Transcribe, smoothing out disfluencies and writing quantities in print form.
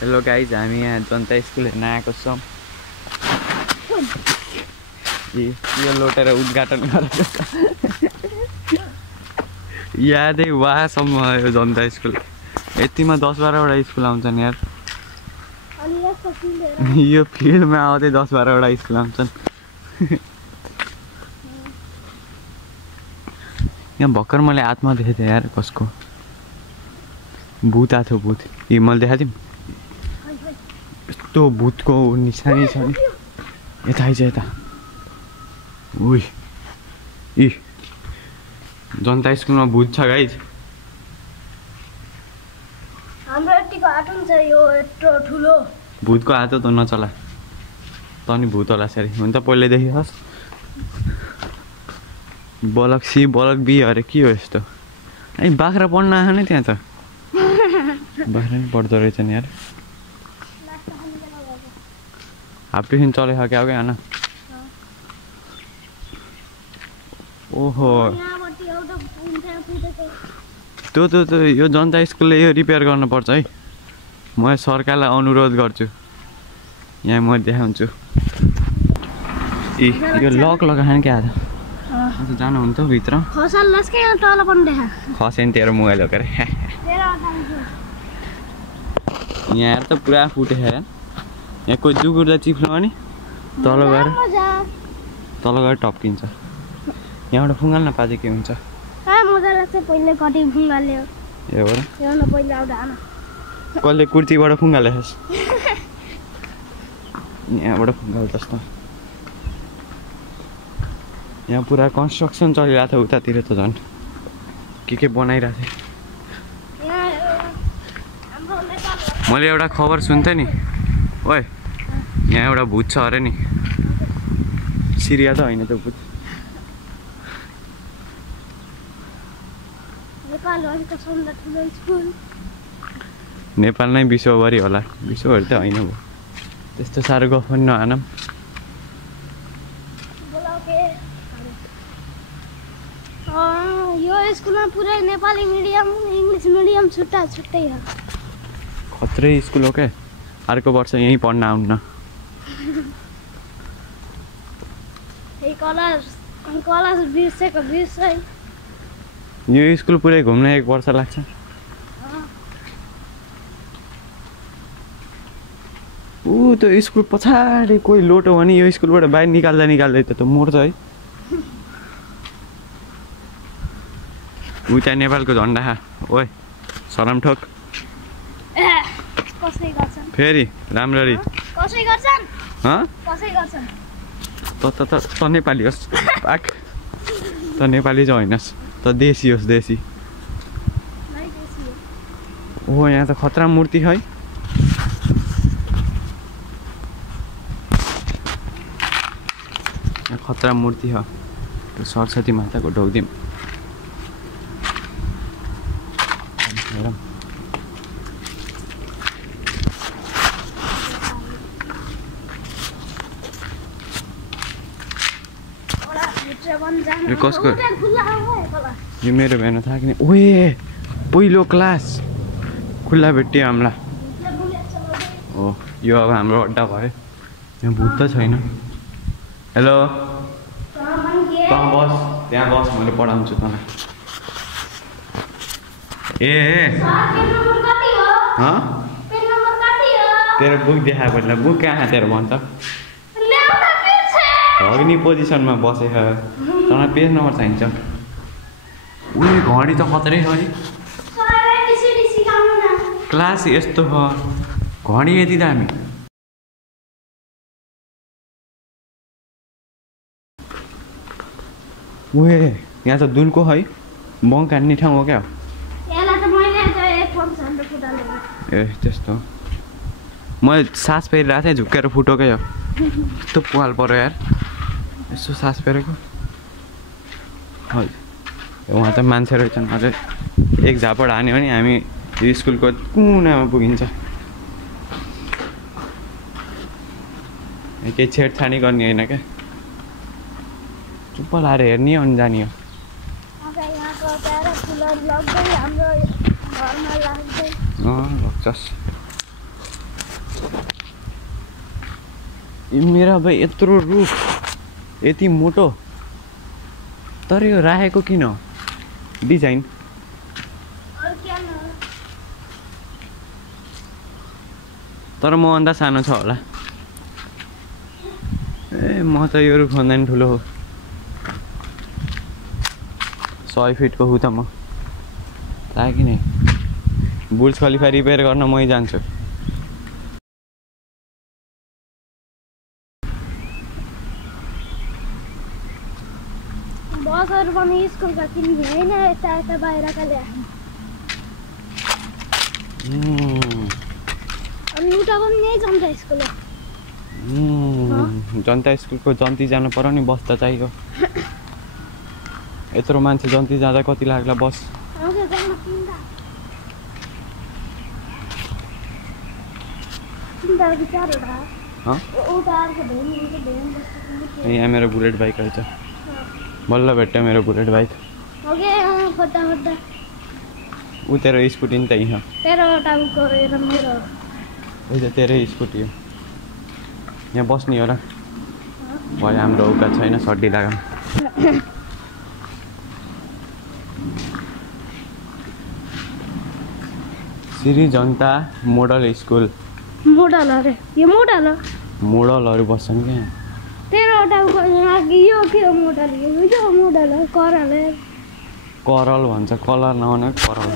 Hello guys, हामी यहाँ जनता school हेर्न आएको छौँ। यो लोटेर उद्घाटन गरेको छ। यादै वासम्म यो जनता स्कुल। यतिमा 10-12वटा स्कुल आउँछन् यार। यो फिल्डमा आउँदै 10-12वटा स्कुल आउँछन्। यहाँ भर्खर मैले आत्मा देखेको थिएँ यार, कसको भूत आएको थियो। भूत ए मैले देखाएको थिएँ। यस्तो भूतको निशानी छ नि। यता आइज यता। उही इ जनता स्कुलमा भूत छ गाइज। हाम्रो यतिको हात हुन्छ यो यत्रो ठुलो भूतको हात त नचला। त नि भूत होला सरी। हुन्छ पहिल्यैदेखि हस्। बलक सी बलक बी अरे के हो यस्तो? ए बाख्रा पढ्न आएन नि त्यहाँ त। बाख्रा नि पढ्दो रहेछ नि यार। हाफ टिफिन चलेको क्या क्या होइन? ओहो त्यो यो जनता स्कुलले यो रिपेयर गर्नुपर्छ है। म सरकारलाई अनुरोध गर्छु। यहाँ म देखाउँछु। ए यो लक लगाएन क्या आज? आज जानुहुन्थ्यो भित्र? खसेन तेरो मोबाइल हो के अरे। यहाँ त पुरा फुटेछ यार। यहाँ कोही जुगुर्दा चिप्लो नि तल गएर टप्किन्छ। यहाँबाट फुङ्गाल न पाजे के हुन्छ? कसले कुर्तीबाट फुङ्गालेस्? यहाँबाट फुङ्गाल जस्तो। यहाँ पुरा कन्स्ट्रक्सन चलिरहेको थियो उतातिर त झन् के बनाइरहेको थिएँ। मैले एउटा खबर सुन्थेँ नि। ओए यहाँ एउटा भूत छ अरे नि। सिरिया त होइन त्यो भूत। नेपाल नै विश्वभरि होला। विश्वभरि त होइन भयो। त्यस्तो साह्रो गफ पनि नआनौँ। यो स्कुलमा पुरै नेपाली मिडियम इङ्ग्लिस मिडियम छुट्टा छुट्टै छ। खत्रै स्कुल हो क्या। अर्को वर्ष यहीँ पढ्न आउनु न। यो स्कुल पुरै घुम्न 1 वर्ष लाग्छ। ऊ त्यो स्कुल पछाडि कोही लोटो भने यो स्कुलबाट बाहिर निकाल्दै त मर्छ है। ऊ त्यहाँ नेपालको झन्डा खा। ओए सरम ठोक फेरि राम्ररी। त नेपाली होस् पाक। त नेपाली चाहिँ होइनस् त देशी होस्। देशी। ओहो यहाँ त खतरा मूर्ति है। यहाँ खतरा मूर्ति हो। त्यो सरस्वती माताको ढोग्दिम। कसको यो मेरो भ्यान थाहा कि ओए पहिलो क्लास खुल्ला भेटियो हामीलाई। हो यो अब हाम्रो अड्डा भयो। यहाँ भूत त छैन। हेलो तँ बस त्यहाँ बस मैले पढाउँछु तँलाई। ए तेरो बुक देखा पहिला। बुक कहाँ तेरो भन्छ? अग्नि पोजिसनमा बसेछ। तँलाई पेज नम्बर चाहिन्छ? उयो घडी त खतरै छ नि। क्लास यस्तो छ घडी यति दामी। उयो यहाँ त दुलको है बङ्क हान्ने ठाउँ हो क्या? ए त्यस्तो। मैले सास फेरिरहेको थिएँ झुक्केर फुटो क्या। यस्तो पुवाल पऱ्यो यार। यसो सास फेरेको। हजुर उहाँ त मान्छे रहेछन्। अझै एक झापड हान्यो भने हामी यो स्कुलको कुनामा पुगिन्छ। केही छेडछाडी गर्ने होइन क्या। चुप्प लाएर हेर्ने अनि जाने हो। लग्छस् मेरा भाइ यत्रो रुख यति मोटो तर यो राखेको किन डिजाइन और क्या न तर म भन्दा सानो छ होला ए म त यो रुख भन्दा नि ठुलो हो 100 फिटको हुँ त म ताकि नै बुर्ज खलिफा रिपेयर गर्न मै जान्छु बसहरु पनि स्कुलका किन्ने हैन यता यता बाहिरका ल्याए अनि उता पनि यही जनता स्कुल हो जनता स्कुलको जन्ती जानु पर्यो नि बस त चाहियो यत्रो मान्छे जन्ती जाँदा कति लाग्ला बस आउँछ जम्मा तीनटा विचारहरु उता अर्को भेन यहाँ मेरो बुलेट बाइक रहेछ बल्ल भेट्यो मेरो बुलेट बाइक ओके खोज्दा खोज्दा ऊ तेरो स्कुटी नि त यहाँ तेरो टाउको र मेरो त्यही त तेरै स्कुटी हो यहाँ बस्ने हो र भयो हाम्रो औकात छैन सड्डी लगाम श्री जनता मोडल स्कुल मोडल अरे यो मोडल हो मोडलहरू बस्छन् क्या तेरो टाउको यो के हो मोडल यो मोडल हो करल करल भन्छ कलर नहुने करल